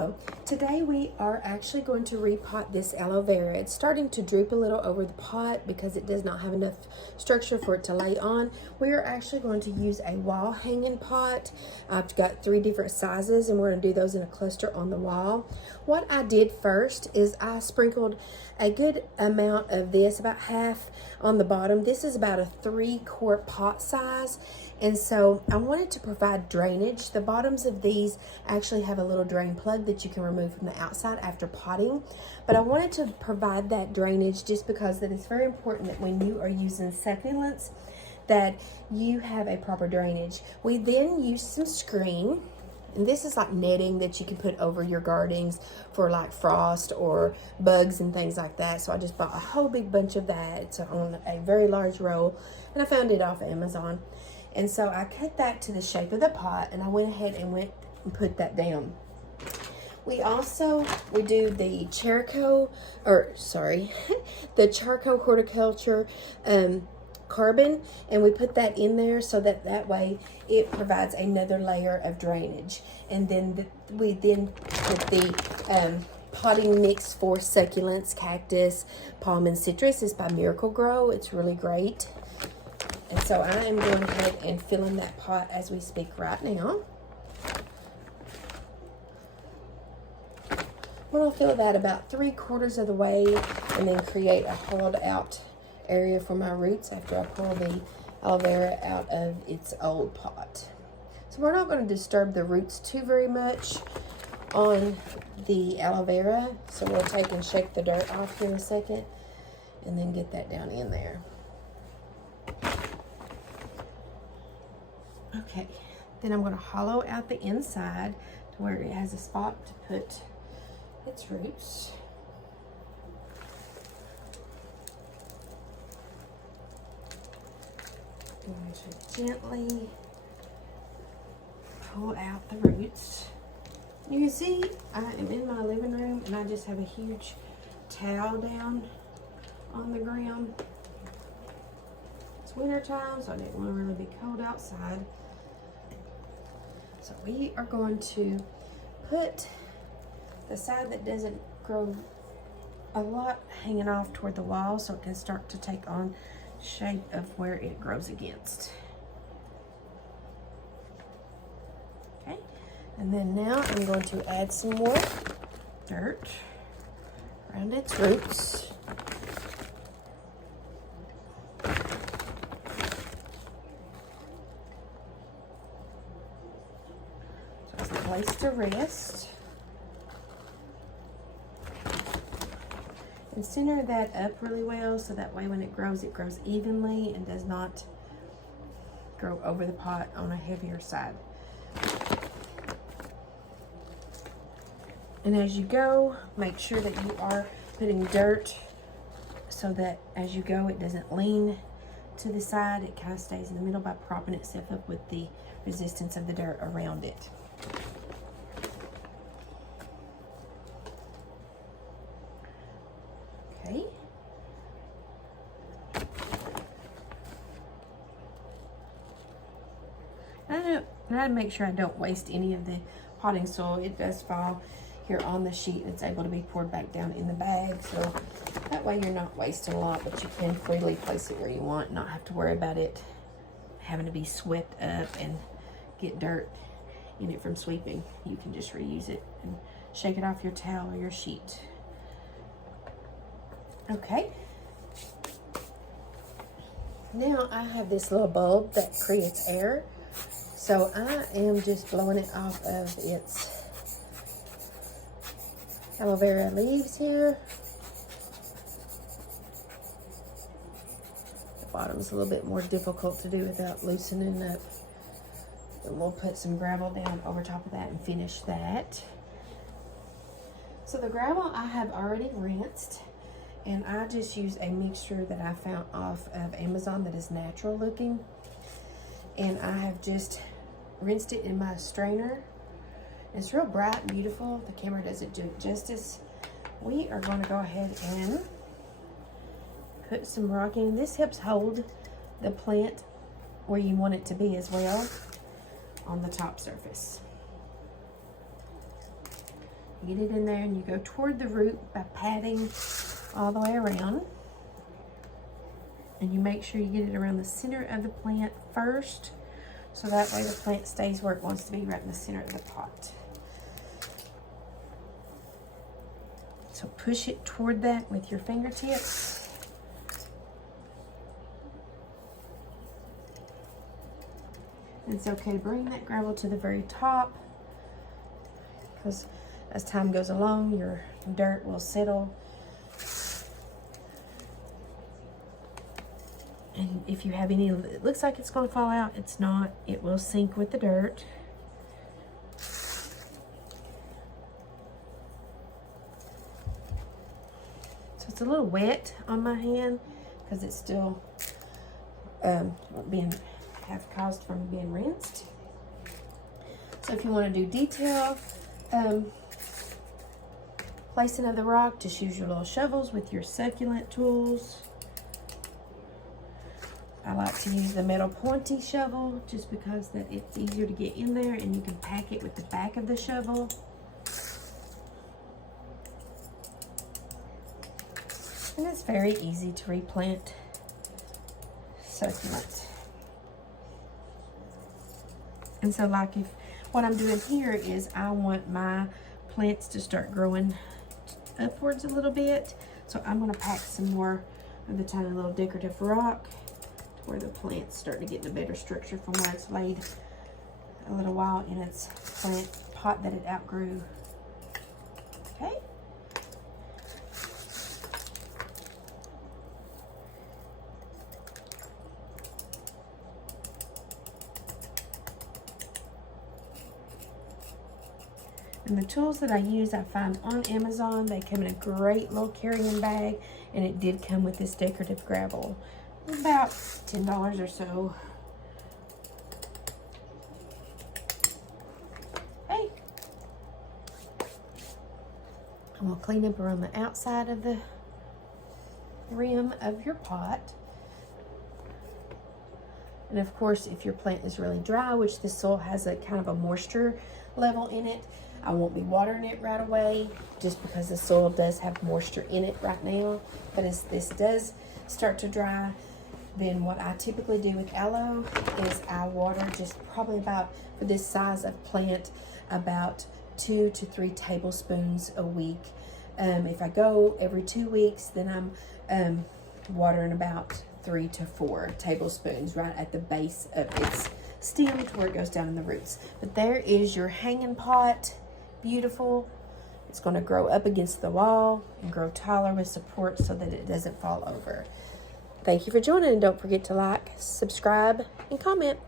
Hello, today we are actually going to repot this aloe vera. It's starting to droop a little over the pot because it does not have enough structure for it to lay on. We are actually going to use a wall hanging pot. I've got 3 different sizes and we're going to do those in a cluster on the wall. What I did first is I sprinkled a good amount of this, about half on the bottom. This is about a 3-quart pot size, and so I wanted to provide drainage. The bottoms of these actually have a little drain plug that you can remove from the outside after potting, but I wanted to provide that drainage just because that it's very important that when you are using succulents that you have a proper drainage. We then used some screen, and this is like netting that you can put over your gardens for like frost or bugs and things like that. So I just bought a whole big bunch of that. It's on a very large roll, and I found it off Amazon. And so I cut that to the shape of the pot, and I went ahead and put that down. We do the the charcoal horticulture carbon, and we put that in there so that way it provides another layer of drainage. And then we then put the potting mix for succulents, cactus, palm, and citrus. Is by Miracle Grow. It's really great. And so I am going ahead and filling that pot as we speak right now. I'm going to fill that about 3/4 of the way and then create a hollowed out area for my roots after I pull the aloe vera out of its old pot. So we're not going to disturb the roots too very much on the aloe vera. So we'll take and shake the dirt off here in a second and then get that down in there. Okay, then I'm going to hollow out the inside to where it has a spot to put its roots. I'm going to gently pull out the roots. You can see I am in my living room and I just have a huge towel down on the ground. It's winter time, so I didn't want to really be cold outside. So we are going to put the side that doesn't grow a lot hanging off toward the wall so it can start to take on shape of where it grows against. Okay, and then now I'm going to add some more dirt around its roots. So it's a place to rest. And center that up really well so that way when it grows evenly and does not grow over the pot on a heavier side. And as you go, make sure that you are putting dirt so that as you go it doesn't lean to the side. It kind of stays in the middle by propping itself up with the resistance of the dirt around it. Okay. And I make sure I don't waste any of the potting soil. It does fall here on the sheet and it's able to be poured back down in the bag. So that way you're not wasting a lot, but you can freely place it where you want, not have to worry about it having to be swept up and get dirt in it from sweeping. You can just reuse it and shake it off your towel or your sheet. Okay, now I have this little bulb that creates air, so I am just blowing it off of its aloe vera leaves here. The bottom's a little bit more difficult to do without loosening up. And we'll put some gravel down over top of that and finish that. So the gravel I have already rinsed. And I just use a mixture that I found off of Amazon that is natural looking. And I have just rinsed it in my strainer. It's real bright and beautiful. The camera doesn't do it justice. We are going to go ahead and put some rock in. This helps hold the plant where you want it to be as well on the top surface. You get it in there and you go toward the root by patting all the way around. And you make sure you get it around the center of the plant first, so that way the plant stays where it wants to be, right in the center of the pot. So push it toward that with your fingertips. And it's okay to bring that gravel to the very top, because as time goes along, your dirt will settle. And if you have any, it looks like it's going to fall out, it's not. It will sink with the dirt. So it's a little wet on my hand because it's still have caused from being rinsed. So if you want to do detail placing of the rock, just use your little shovels with your succulent tools. I like to use the metal pointy shovel just because that it's easier to get in there, and you can pack it with the back of the shovel. And it's very easy to replant succulents. And so like if what I'm doing here is I want my plants to start growing upwards a little bit. So I'm going to pack some more of the tiny little decorative rock where the plants start to get in a better structure from where it's laid a little while in its plant pot that it outgrew. Okay. And the tools that I use, I find on Amazon. They come in a great little carrying bag, and it did come with this decorative gravel. About $10 or so. Okay. I'm going to clean up around the outside of the rim of your pot. And of course, if your plant is really dry, which this soil has a kind of a moisture level in it, I won't be watering it right away just because the soil does have moisture in it right now. But as this does start to dry, then what I typically do with aloe is I water just probably about, for this size of plant, about 2 to 3 tablespoons a week. If I go every 2 weeks, then I'm watering about 3 to 4 tablespoons right at the base of its stem to where it goes down in the roots. But there is your hanging pot. Beautiful. It's going to grow up against the wall and grow taller with support so that it doesn't fall over. Thank you for joining, and don't forget to like, subscribe, and comment.